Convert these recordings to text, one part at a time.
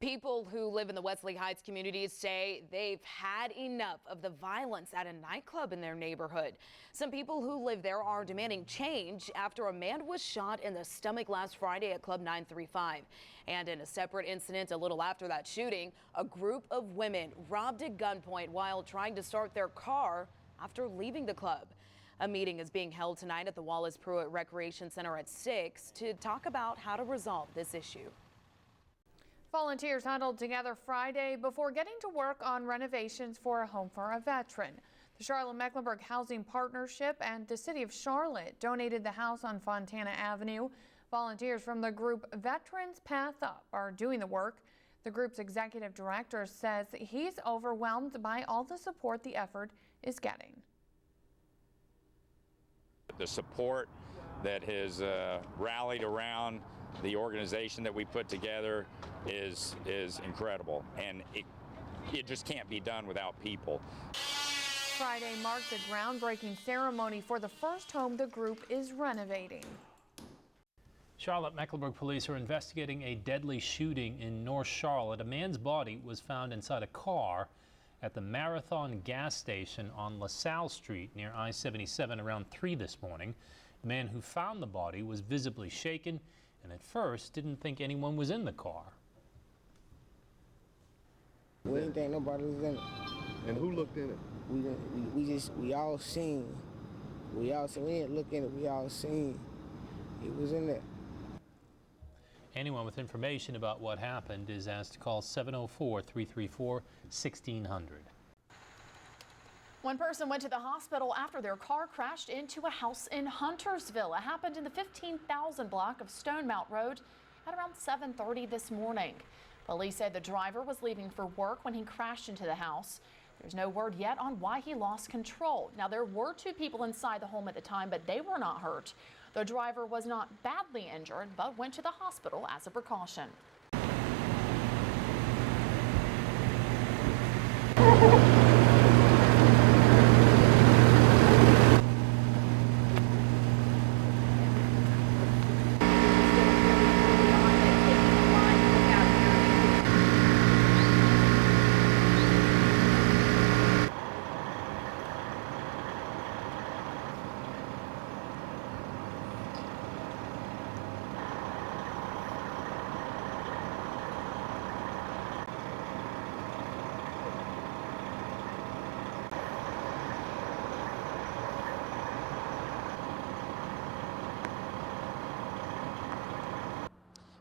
People who live in the Wesley Heights community say they've had enough of the violence at a nightclub in their neighborhood. Some people who live there are demanding change after a man was shot in the stomach last Friday at Club 935. And in a separate incident a little after that shooting, a group of women robbed at gunpoint while trying to start their car after leaving the club. A meeting is being held tonight at the Wallace Pruitt Recreation Center at 6 to talk about how to resolve this issue. Volunteers huddled together Friday before getting to work on renovations for a home for a veteran. The Charlotte-Mecklenburg Housing Partnership and the City of Charlotte donated the house on Fontana Avenue. Volunteers from the group Veterans Path Up are doing the work. The group's executive director says he's overwhelmed by all the support the effort is getting. The support that has rallied around the organization that we put together is incredible, and it just can't be done without people. Friday marked the groundbreaking ceremony for the first home the group is renovating. Charlotte-Mecklenburg police are investigating a deadly shooting in North Charlotte. A man's body was found inside a car at the Marathon gas station on LaSalle Street near I-77 around 3 this morning. The man who found the body was visibly shaken and at first didn't think anyone was in the car. We didn't think nobody was in it. And who looked in it? We all seen. We didn't look in it, we all seen. He was in there. Anyone with information about what happened is asked to call 704-334-1600. One person went to the hospital after their car crashed into a house in Huntersville. It happened in the 15,000 block of Stone Mount Road at around 7:30 this morning. Police said the driver was leaving for work when he crashed into the house. There's no word yet on why he lost control. Now, there were 2 people inside the home at the time, but they were not hurt. The driver was not badly injured, but went to the hospital as a precaution.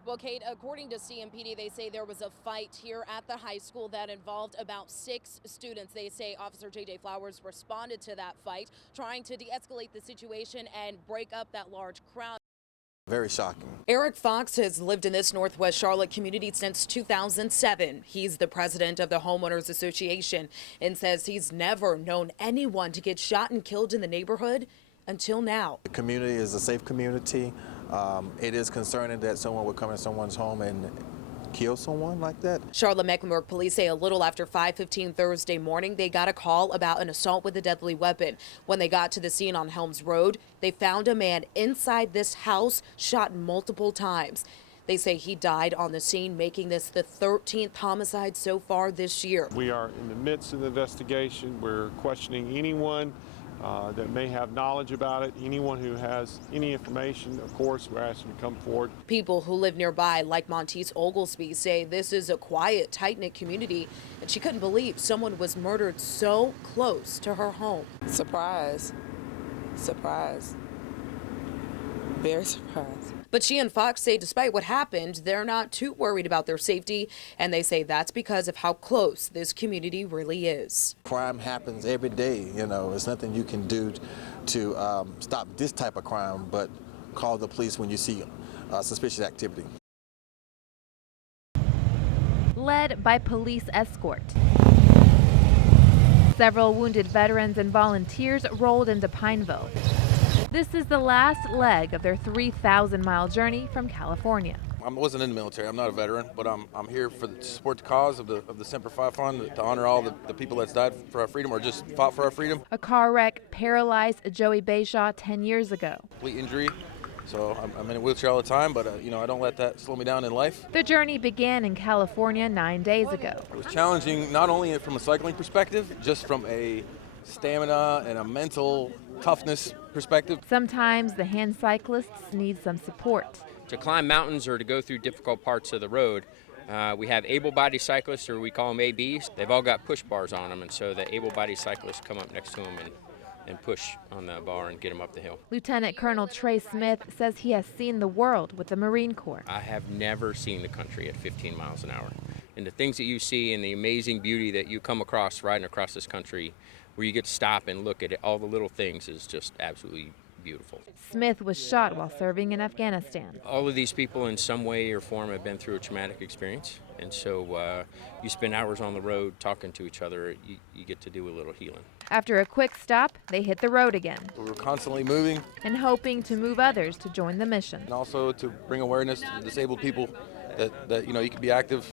Well, Kate, according to CMPD, they say there was a fight here at the high school that involved about 6 students. They say Officer J.J. Flowers responded to that fight, trying to de-escalate the situation and break up that large crowd. Very shocking. Eric Fox has lived in this Northwest Charlotte community since 2007. He's the president of the Homeowners Association and says he's never known anyone to get shot and killed in the neighborhood until now. The community is a safe community. It is concerning that someone would come in someone's home and kill someone like that. Charlotte-Mecklenburg police say a little after 5:15 Thursday morning, they got a call about an assault with a deadly weapon. When they got to the scene on Helms Road, they found a man inside this house shot multiple times. They say he died on the scene, making this the 13th homicide so far this year. We are in the midst of the investigation. We're questioning anyone that may have knowledge about it. Anyone who has any information, of course, we're asking to come forward. People who live nearby, like Monteese Oglesby, say this is a quiet, tight-knit community, and she couldn't believe someone was murdered so close to her home. Surprise. Surprise. Very surprised. But she and Fox say despite what happened, they're not too worried about their safety, and they say that's because of how close this community really is. Crime happens every day, you know. There's nothing you can do to stop this type of crime, but call the police when you see suspicious activity. Led by police escort. Several wounded veterans and volunteers rolled into Pineville. This is the last leg of their 3,000-mile journey from California. I wasn't in the military. I'm not a veteran, but I'm here to support the cause of the Semper Fi Fund, to honor all the people that's died for our freedom or just fought for our freedom. A car wreck paralyzed Joey Bayshaw 10 years ago. Complete injury, So I'm in a wheelchair all the time, but you know, I don't let that slow me down in life. The journey began in California 9 days ago. It was challenging not only from a cycling perspective, just from a stamina and a mental toughness perspective. Sometimes the hand cyclists need some support. To climb mountains or to go through difficult parts of the road, we have able-bodied cyclists, or we call them ABs. They've all got push bars on them, and so the able-bodied cyclists come up next to them and push on the bar and get them up the hill. Lieutenant Colonel Trey Smith says he has seen the world with the Marine Corps. I have never seen the country at 15 miles an hour. And the things that you see and the amazing beauty that you come across riding across this country, where you get to stop and look at it, all the little things, is just absolutely beautiful. Smith was shot while serving in Afghanistan. All of these people in some way or form have been through a traumatic experience, and so you spend hours on the road talking to each other. You get to do a little healing. After a quick stop, they hit the road again. We're constantly moving. And hoping to move others to join the mission. And also to bring awareness to disabled people that you know, you can be active